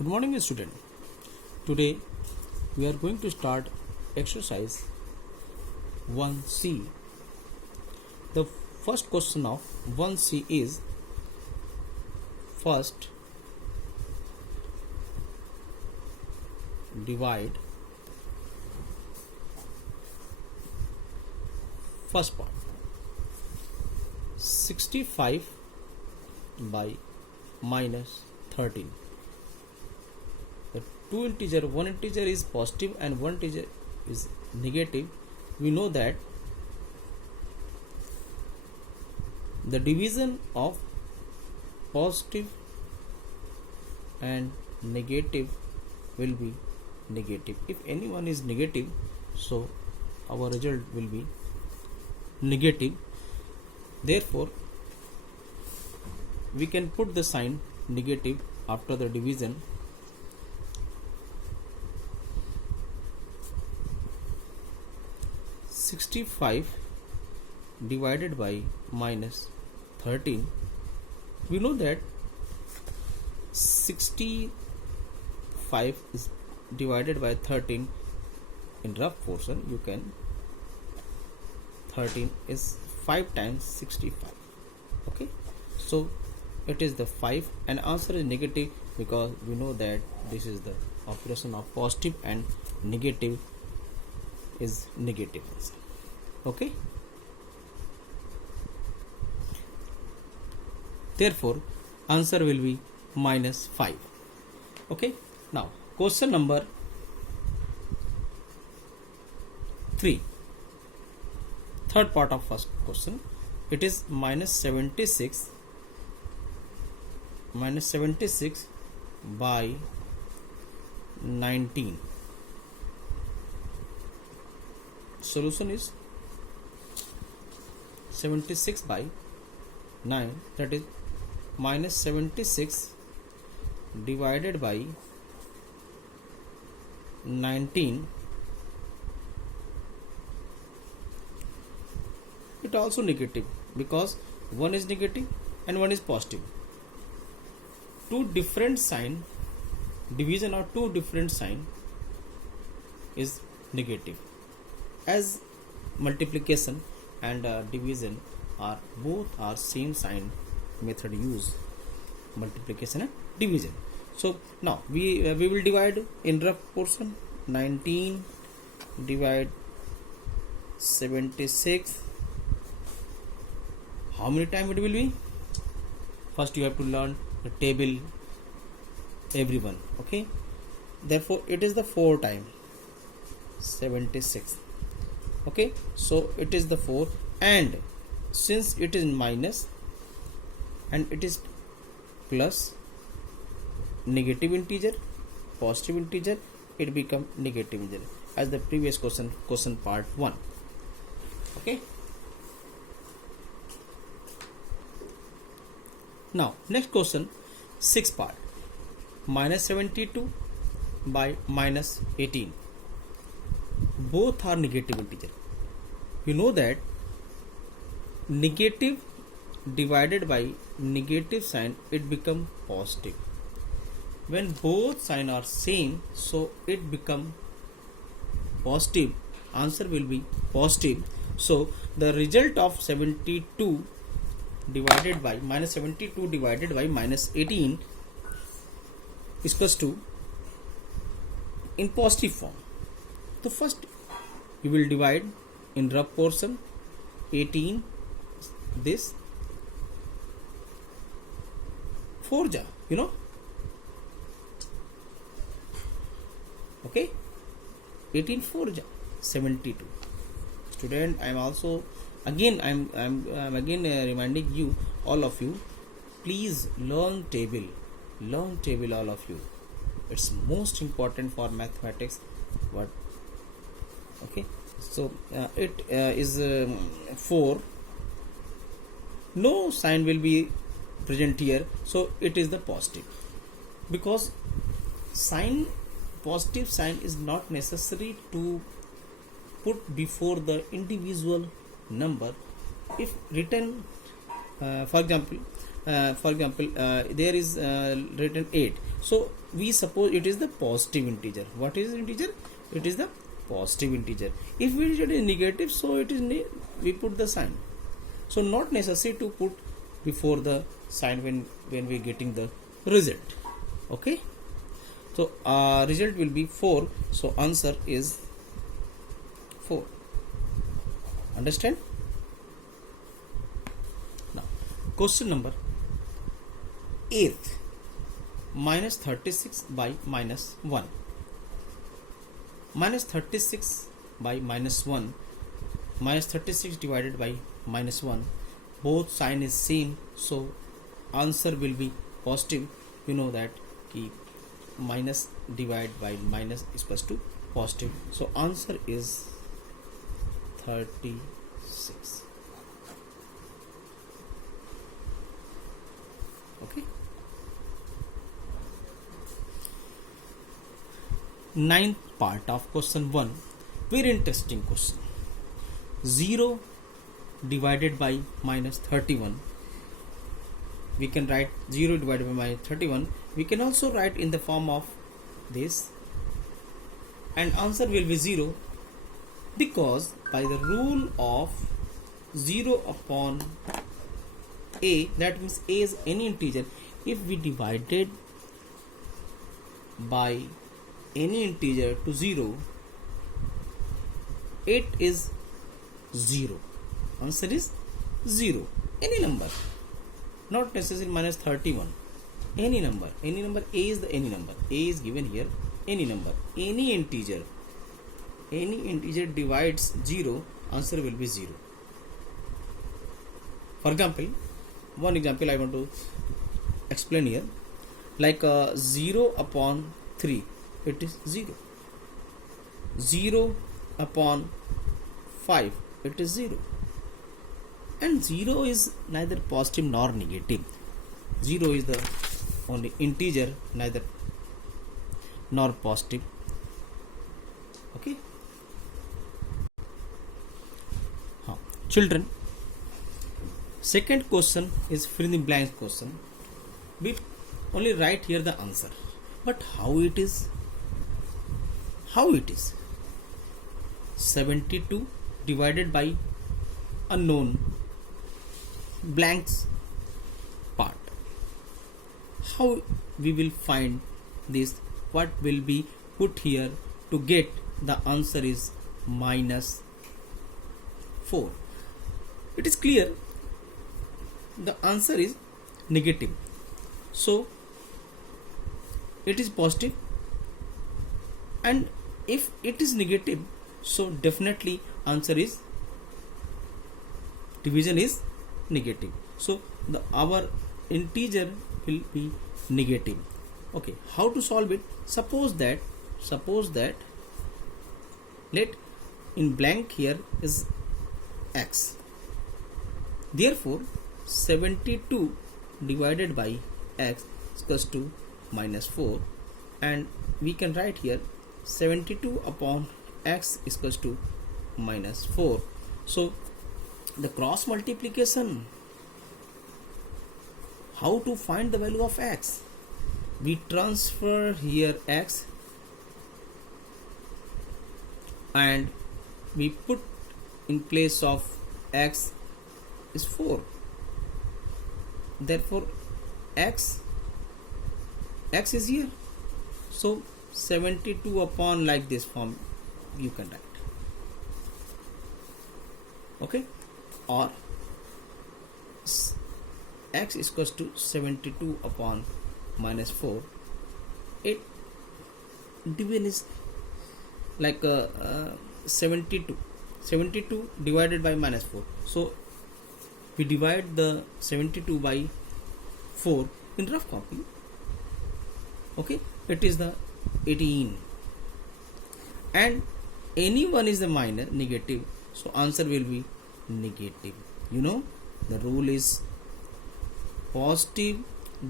Good morning, student. Today we are going to start exercise 1C. The first question of 1C is first divide first part 65 by minus 13. The two integer, one integer is positive and one integer is negative. We know that the division of positive and negative will be negative. If any one is negative, so our result will be negative. Therefore, we can put the sign negative after the division. (65) divided by minus 13. We know that 65 is divided by 13 in rough portion. You can 13 is 5 times 65. Okay, so it is the 5 and answer is negative because we know that this is the operation of positive and negative is negative answer. Okay, therefore answer will be minus 5. Okay, now question number 3, third part of first question. It is minus 76 by 19. Solution is 76 by 9, that is minus 76 divided by 19. It also negative because one is negative and one is positive. Two different sign, division or two different sign is negative, as multiplication and division are both are same sign method use, multiplication and division. So now we will divide in rough portion. 19 divide 76. How many times it will be? First you have to learn the table, everyone. Okay, therefore it is the 4 time 76. Okay, so it is the 4, and since it is minus and it is plus negative integer, positive integer, it become negative integer as the previous question part 1. Okay, now next question, 6 part, minus 72 by minus 18. Both are negative integer. You know that negative divided by negative sign, it become positive. When both sign are same, so it become positive. Answer will be positive. So the result of 72 divided by minus 72 divided by minus 18 is equals to in positive form. So first you will divide in rough portion 18, this 4 ja, you know. Okay, 18 4 ja 72. Student, I am also again I'm again reminding you, all of you, please learn table all of you. It's most important for mathematics. What? Okay, so it is 4. No sign will be present here, so it is the positive, because sign, positive sign is not necessary to put before the individual number. If written for example there is written 8, So we suppose it is the positive integer. What is integer? It is the positive integer. If it is negative, so it is we put the sign. So not necessary to put before the sign when we are getting the result. Okay. So result will be 4. So answer is 4. Understand? Now question number 8. Minus 36 by minus 1. Minus 36 by minus 1. Minus 36 divided by minus 1. Both sign is same, so answer will be positive. You know that ki minus divide by minus is equals to positive. So answer is 36. Okay. Ninth part of question 1. Very interesting question. 0 divided by minus 31. We can write 0 divided by minus 31. We can also write in the form of this, and answer will be 0, because by the rule of 0 upon a, that means a is any integer. If we divided by any integer to 0, it is 0. Answer is 0. Any number, not necessarily minus 31. Any number a is the any number. A is given here. Any number, any integer divides 0, answer will be 0. For example, one example I want to explain here, like 0 upon 3, it is 0. 0 upon 5, it is 0. And 0 is neither positive nor negative. 0 is the only integer, neither nor positive. Okay. Children, second question is fill in the blank question. We only write here the answer, but how it is? 72 divided by unknown blanks part. How we will find this? What will be put here to get the answer is minus 4? It is clear the answer is negative, so it is positive, and if it is negative, so definitely answer is division is negative, so our integer will be negative. Okay, how to solve it? Suppose that let in blank here is x, therefore 72 divided by x is equals to minus 4, and we can write here 72 upon x is equals to minus 4. So the cross multiplication, how to find the value of x? We transfer here x and we put in place of x is 4, therefore x is here, so 72 upon like this form you can write. Okay, or x is equals to 72 upon minus 4. It division is like 72 divided by minus 4, so we divide the 72 by 4 in rough copy. Okay, it is the 18, and any one is the minor negative, so answer will be negative. You know the rule is positive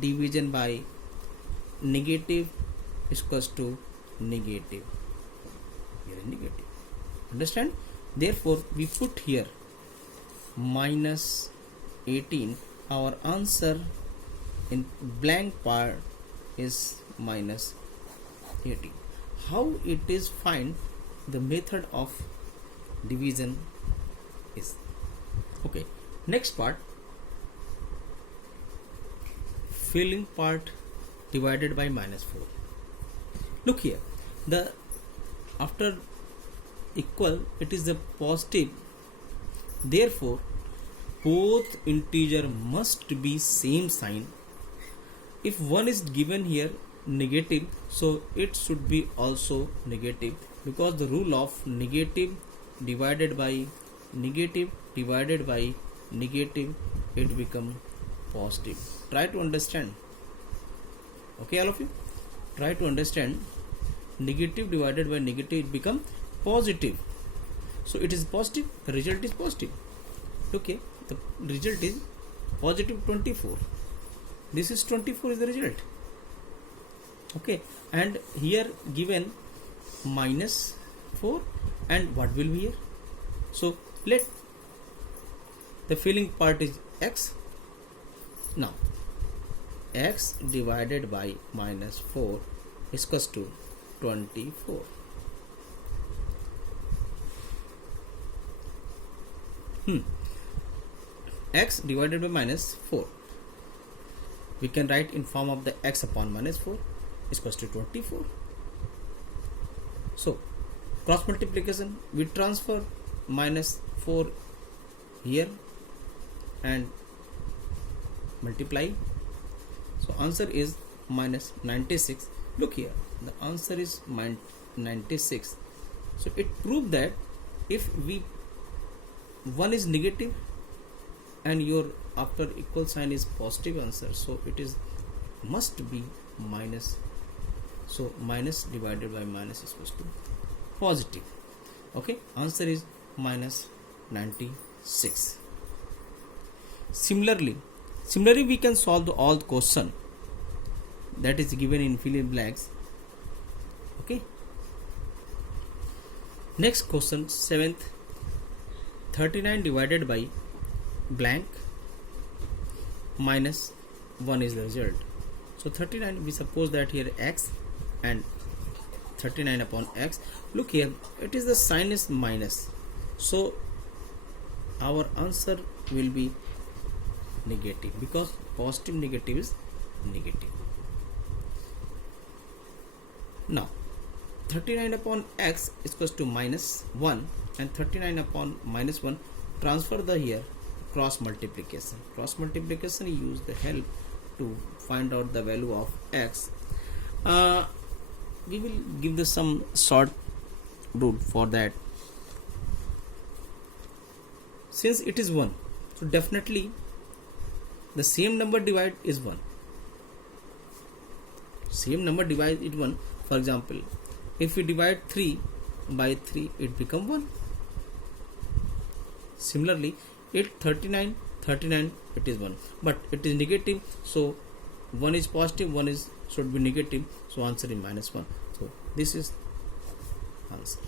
division by negative is equals to negative. Here is negative. Understand? Therefore we put here minus 18. Our answer in blank part is minus 80. How it is find the method of division is. Okay, next part, filling part divided by minus 4. Look here, the after equal it is the positive, therefore both integer must be same sign. If one is given here negative, so it should be also negative, because the rule of negative divided by negative divided by negative, it become positive. Try to understand. Okay, all of you, try to understand. Negative divided by negative, it become positive. So it is positive, the result is positive. Okay, the result is positive 24. This is 24 is the result. Okay, and here given minus 4, and what will be here? So let the filling part is x. Now x divided by minus 4 is equals to 24. X divided by minus 4, we can write in form of the x upon minus 4 is equals to 24. So cross multiplication, we transfer minus 4 here and multiply. So answer is minus 96. Look here, the answer is 96. So it proved that if we one is negative and your after equal sign is positive answer, so it is must be minus. So minus divided by minus is equals to positive. Okay, answer is minus 96. Similarly we can solve the all question that is given in fill in blanks. Okay, next question, 7th, 39 divided by blank minus 1 is the result. So 39, we suppose that here x and 39 upon x. Look here, it is the sign is minus, so our answer will be negative, because positive negative is negative. Now 39 upon x is equals to minus 1, and 39 upon minus 1, transfer the here cross multiplication. Cross multiplication use the help to find out the value of x. We will give the some short rule for that. Since it is 1, so definitely the same number divide is 1. Same number divide it 1. For example, if we divide 3 by 3, it become 1. Similarly, it 39 it is 1, but it is negative, so 1 is positive, 1 is should be negative, so answer is minus 1. So this is answer.